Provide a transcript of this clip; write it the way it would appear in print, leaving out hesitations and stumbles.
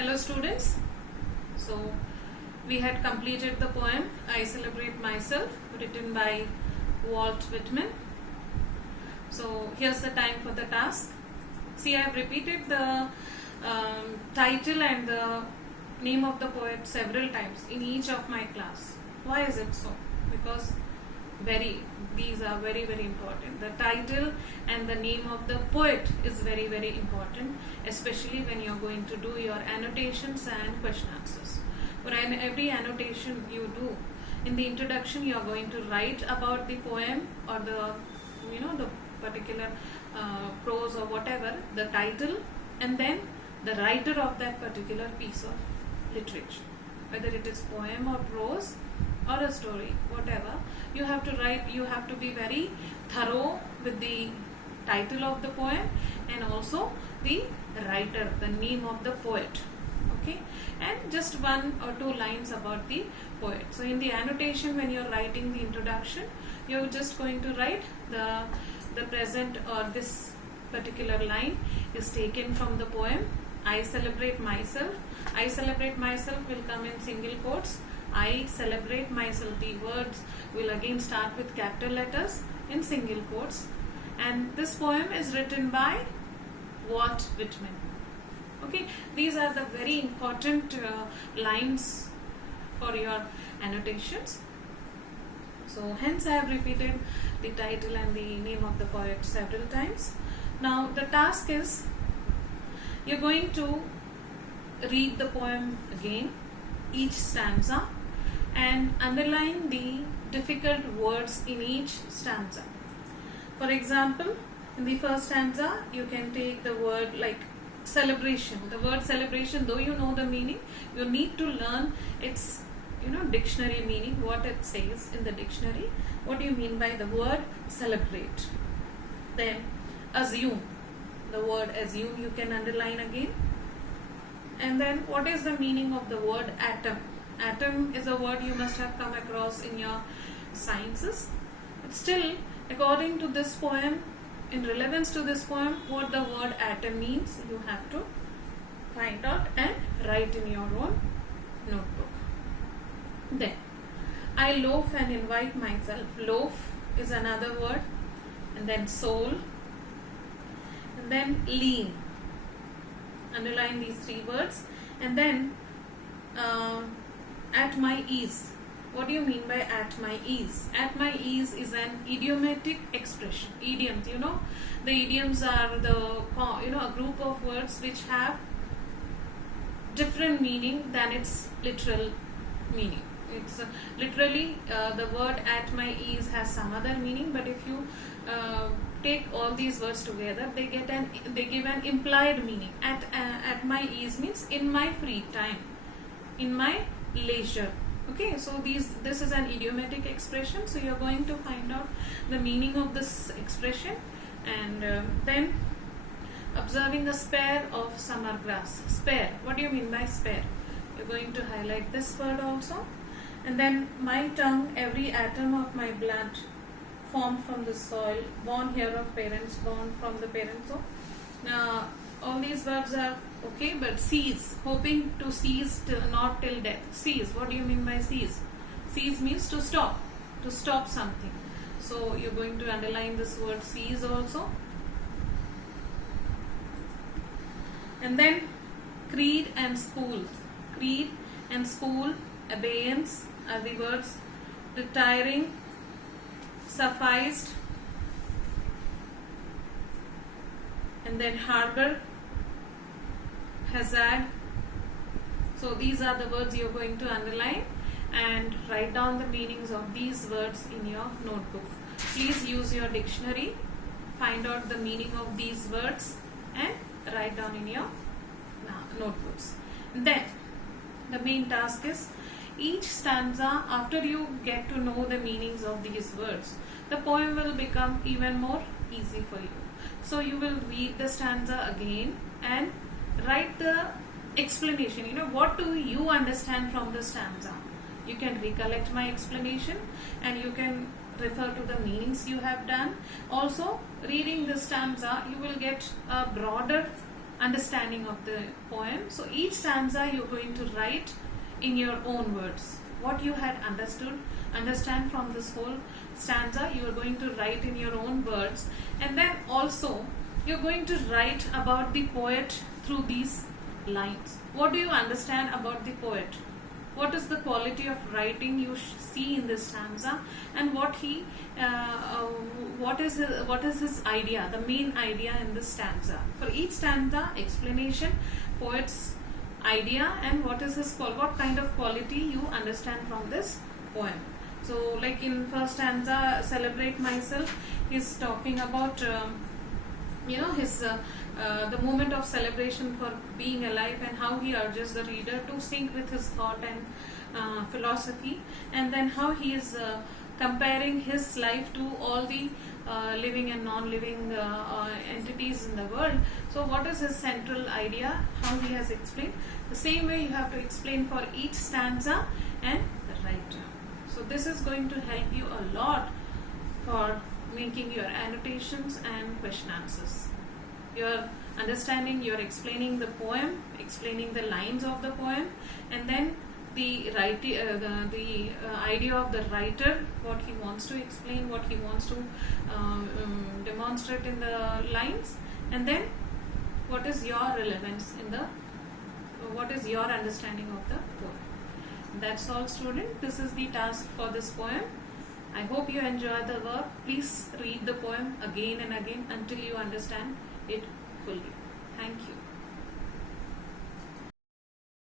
Hello students. So we had completed the poem I Celebrate Myself, written by Walt Whitman. So here's the time for the task. See, I have repeated the title and the name of the poet several times in each of my class. Why is it so? Because these are very important. The title and the name of the poet is very important, especially when you're going to do your annotations and question answers. For every annotation you do, in the introduction you are going to write about the poem or the particular prose or whatever, the title, and then the writer of that particular piece of literature, whether it is poem or prose or a story, whatever you have to write. You have to be very thorough with the title of the poem and also the writer, the name of the poet, okay, and just one or two lines about the poet. So in the annotation, when you're writing the introduction, you're just going to write the present, or this particular line is taken from the poem I Celebrate Myself. I Celebrate Myself will come in single quotes. I celebrate myself. The words will again start with capital letters in single quotes. And this poem is written by Walt Whitman. Okay, these are the very important lines for your annotations. So hence I have repeated the title and the name of the poet several times. Now the task is, you're going to read the poem again, each stanza, and underline the difficult words in each stanza. For example, in the first stanza, you can take the word like celebration. The word celebration, though you know the meaning, you need to learn its dictionary meaning, what it says in the dictionary. What do you mean by the word celebrate? Then assume. The word assume you can underline again. And then what is the meaning of the word atom? Atom is a word you must have come across in your sciences. But still, according to this poem, in relevance to this poem, what the word atom means, you have to find out and write in your own notebook. Then, I loaf and invite myself. Loaf is another word. And then soul. And then lean. Underline these three words. And then at my ease. What do you mean by at my ease? At my ease is an idiomatic expression. Idioms, the idioms are a group of words which have different meaning than its literal meaning. It's literally the word at my ease has some other meaning, but if you take all these words together, they give an implied meaning. At my ease means in my free time, in my leisure. Okay, so this is an idiomatic expression. So you're going to find out the meaning of this expression, and then observing a spare of summer grass. Spare. What do you mean by spare? You're going to highlight this word also. And then my tongue, every atom of my blood, formed from the soil, born here of parents, born from the parents. So now all these verbs are okay, but cease, hoping to cease not till death. Cease. What do you mean by cease? Cease means to stop something. So you're going to underline this word cease also. And then creed and school. Creed and school, abeyance are the words. Retiring, sufficed, and then harbor, hazard. So these are the words you're going to underline and write down the meanings of these words in your notebook. Please use your dictionary, find out the meaning of these words and write down in your notebooks. Then the main task is, each stanza, after you get to know the meanings of these words, the poem will become even more easy for you. So you will read the stanza again and write the explanation. What do you understand from the stanza? You can recollect my explanation and you can refer to the meanings you have done. Also, reading the stanza, you will get a broader understanding of the poem. So each stanza you're going to write in your own words. What you had understand from this whole stanza, you are going to write in your own words, and then also you're going to write about the poet through these lines. What do you understand about the poet? What is the quality of writing you see in this stanza, and what is his idea, the main idea in this stanza? For each stanza, explanation, poet's idea, and what kind of quality you understand from this poem. So, like in first stanza, celebrate myself, he's talking about his the moment of celebration for being alive, and how he urges the reader to sync with his thought and philosophy, and then how he is comparing his life to all the living and non-living entities in the world. So what is his central idea, how he has explained? The same way you have to explain for each stanza and the writer. So this is going to help you a lot for making your annotations and question answers. You're understanding, you're explaining the poem, explaining the lines of the poem, and then the idea of the writer, what he wants to explain, what he wants to demonstrate in the lines, and then what is your relevance in the, what is your understanding of the poem. That's all, student. This is the task for this poem. I hope you enjoy the work. Please read the poem again and again until you understand it fully. Thank you.